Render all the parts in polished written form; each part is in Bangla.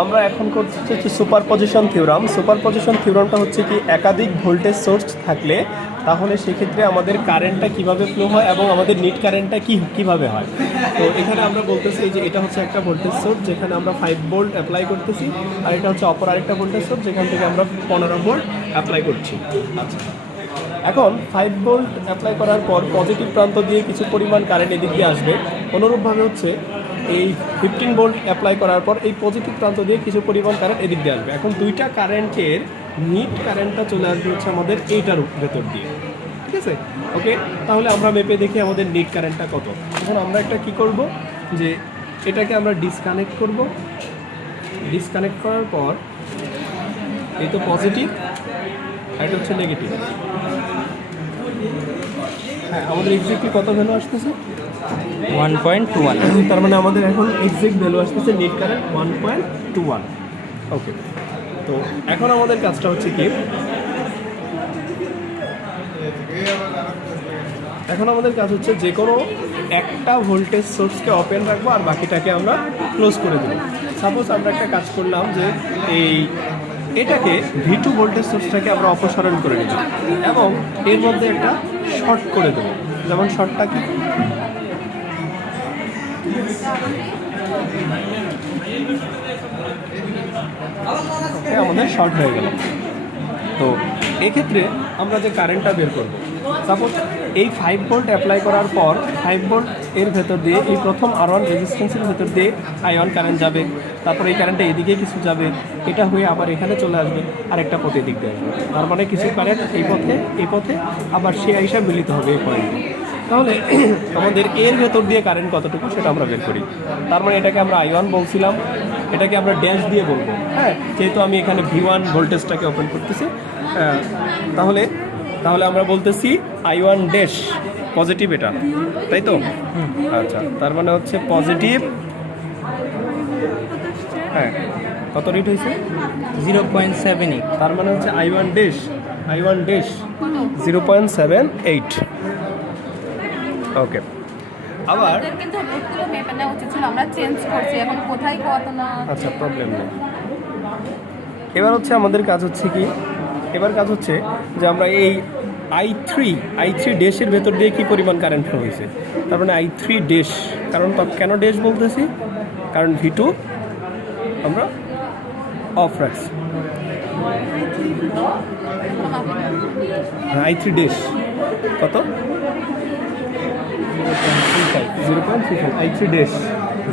আমরা এখন করছি হচ্ছে সুপারপজিশন থিওরাম। সুপারপজিশন থিওরামটা হচ্ছে কি, একাধিক ভোল্টেজ সোর্স থাকলে তাহলে সেক্ষেত্রে আমাদের কারেন্টটা কিভাবে ফ্লো হয় এবং আমাদের নেট কারেন্টটা কিভাবে হয়। তো এখানে আমরা বলতেছি যে এটা হচ্ছে একটা ভোল্টেজ সোর্স যেখানে আমরা 5 ভোল্ট অ্যাপ্লাই করতেছি, আর এটা হচ্ছে অপর আরেকটা ভোল্টেজ সোর্স যেখান থেকে আমরা 15 ভোল্ট অ্যাপ্লাই করছি। আচ্ছা, এখন 5 ভোল্ট অ্যাপ্লাই করার পর পজিটিভ প্রান্ত দিয়ে কিছু পরিমাণ কারেন্ট এদিক দিয়ে আসবে। অনুরূপভাবে হচ্ছে এই 15 ভোল্ট অ্যাপ্লাই করার পর এই পজিটিভ প্রান্ত দিয়ে কিছু পরিমাণ কারেন্ট এদিক দিয়ে আসবে। এখন দুইটা কারেন্টের নিট কারেন্টটা চলে আসবে হচ্ছে আমাদের এইটার ভেতর দিয়ে, ঠিক আছে? ওকে, তাহলে আমরা মেপে দেখি আমাদের নিট কারেন্টটা কত। এখন আমরা একটা কি করব, যে এটাকে আমরা ডিসকানেক্ট করব। ডিসকানেক্ট করার পর এই তো পজিটিভ, এটা হচ্ছে নেগেটিভ। হ্যাঁ, আমাদের এক্স্যাক্টলি কত ভ্যালু আসতেছে? 1.21। তার মানে আমাদের এখন এক্স্যাক্ট ভ্যালু আসতেছে নেট কারেন্ট 1.21। ওকে, তো এখন আমাদের কাজটা হচ্ছে কি, এখন আমাদের কাজ হচ্ছে যে কোনো একটা ভোল্টেজ সোর্সকে ওপেন রাখবো আর বাকিটাকে আমরা ক্লোজ করে দেবো। সাপোজ আমরা একটা কাজ করলাম যে এটাকে V2 ভোল্টেজ সোর্সটাকে আমরা অপসারণ করে নিলাম এবং এর মধ্যে একটা শর্ট করে দেবো। যেমন শর্টটা কি, আমাদের শর্ট হয়ে গেল। তো এক্ষেত্রে আমরা যে কারেন্টটা বের করব, সাপোজ এই 5 ভোল্ট অ্যাপ্লাই করার পর 5 ভোল্ট এর ভেতর দিয়ে এই প্রথম R1 রেজিস্ট্যান্সের ভেতর দিয়ে I1 কারেন্ট যাবে, তারপর এই কারেন্টটা এদিকে কিছু যাবে, এটা হয়ে আবার এখানে চলে আসবে আর একটা পথে দিক দিয়ে আসবে। তার মানে কিছু কারেন্ট এই পথে আবার সে আইসা মিলিত হবে এই পয়েন্টে। তাহলে আমাদের এর ভেতর দিয়ে কারেন্ট কতটুকু সেটা আমরা বের করি। তার মানে এটাকে আমরা I1 বলছিলাম, এটাকে আমরা ড্যাশ দিয়ে বলবো। হ্যাঁ, যেহেতু আমি এখানে V1 ভোল্টেজটাকে ওপেন করতেছি, তাহলে আমরা বলতেছি I1 ড্যাশ পজিটিভ, এটা তাই তো? আচ্ছা, তার মানে হচ্ছে পজিটিভ। হ্যাঁ, কত রিড হয়েছে? 0.78। তার মানে হচ্ছে I1 ড্যাশ 0.78। ওকে, আবার কিন্তু নোটগুলো মেপে নেওয়া উচিত ছিল, আমরা চেঞ্জ করছি, এখন কোথায় কত না। আচ্ছা, প্রবলেম নেই। এবার হচ্ছে আমাদের কাজ হচ্ছে কি, এবার কাজ হচ্ছে যে আমরা এই I3 ড্যাশের ভেতর দিয়ে কি পরিমাণ কারেন্ট ফ্লো হয়েছে। তার মানে I3 ড্যাশ, কারণ কেন ড্যাশ বলতেছি, কারণ V2 আমরা অফ রাখছি। I3 ড্যাশ কত? 0.35। I3 dash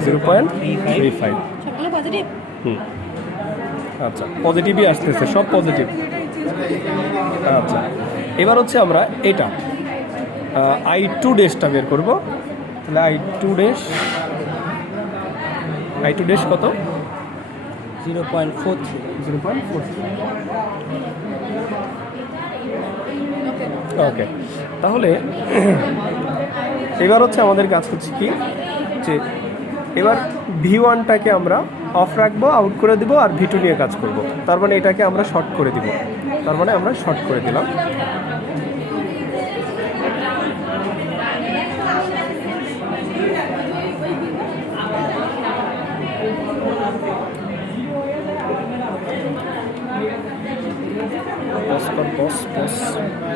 0.35। সবগুলো পজিটিভ। আচ্ছা, পজিটিভই আসতেছে, সব পজিটিভ। আচ্ছা, এবার হচ্ছে আমরা এটা I2 ড্যাশটা বের করব। তাহলে I2 ড্যাশ কত? 0.43। ওকে, তাহলে এবার হচ্ছে আমাদের কাজ হচ্ছে কি, যে এবার V1টাকে আমরা অফ রাখবো, আউট করে দিব, আর V2 নিয়ে কাজ করব। তার মানে এটাকে আমরা শর্ট করে দিব। তার মানে আমরা শর্ট করে দিলাম। বস